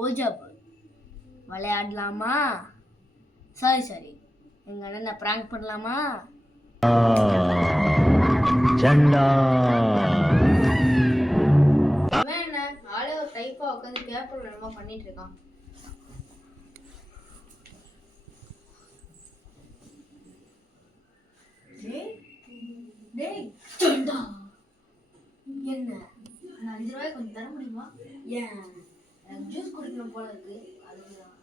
ஓஜப் விளையாடலாமா? சரி சரி, எங்க அண்ணனை பிராங்க் பண்ணலாமா? என்ன ஆளே ஒரு டைப்பா உட்காந்து பேப்பர்ல என்னமோ பண்ணிட்டு இருக்கான். என்ன 5 ரூபாய் கொஞ்சம் தர முடியுமா? ஏன் ஜூஸ் குடிக்கணும் போல இருக்கு, அதுக்குதான்.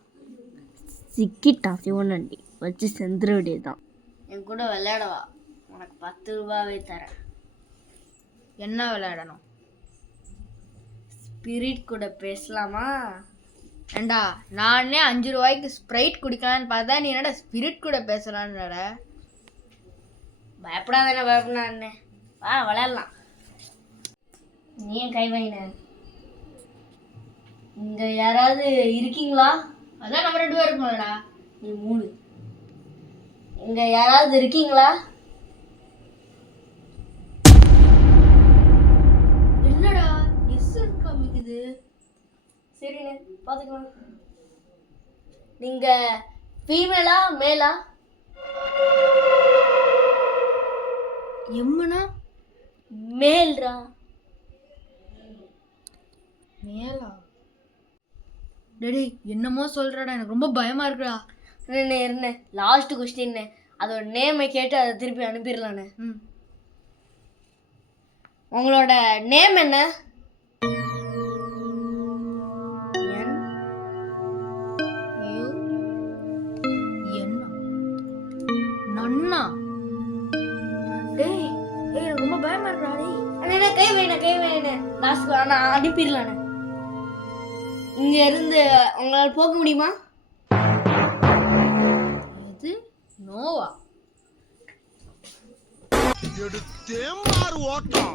சிக்கிட்டான் சிவனண்டி, வச்சு செந்துர வேண்டியதுதான். என் கூட விளையாடவா? உனக்கு 10 ரூபாவே தரேன். என்ன விளையாடணும்? ஸ்பிரிட் கூட பேசலாமா? ஏண்டா, நானே 5 ரூபாய்க்கு ஸ்ப்ரைட் குடிக்கலான்னு பார்த்தா நீ என்னடா ஸ்பிரிட் கூட பேசலான்னு? பயப்படாதானே பயப்படானே, வா விளையாடலாம். நீ ஏன் கை வாங்கின? இங்க யாராவது இருக்கீங்களா? அதான் நம்ம 2 பேரும் இருக்கோம்லடா. நீ 3. இங்க யாராவது இருக்கீங்களா? என்னடா எஸ் காமிக்குது? சரிண்ணே, பாத்துக்கலாம். நீங்க ஃபீமேலா மேலா? எம்மனா? மேல்ரா. மேலா? டேடி என்னமோ சொல்றடா, எனக்கு ரொம்ப பயமா இருக்குடா. என்ன லாஸ்ட் கொஸ்டின், அதோட நேமை கேட்டு அதை திருப்பி அனுப்பிடலான்னு. உங்களோட நேம் என்ன? நன்னா? டேய் எனக்கு ரொம்ப பயமா இருக்குடா. டேய் கை வைன லாஸ்ட் நான் அனுப்பிடலானே. இங்க இருந்து உங்களால் போக முடியுமா? இது நோவா? எடுத்தே மாறு ஓட்டம்.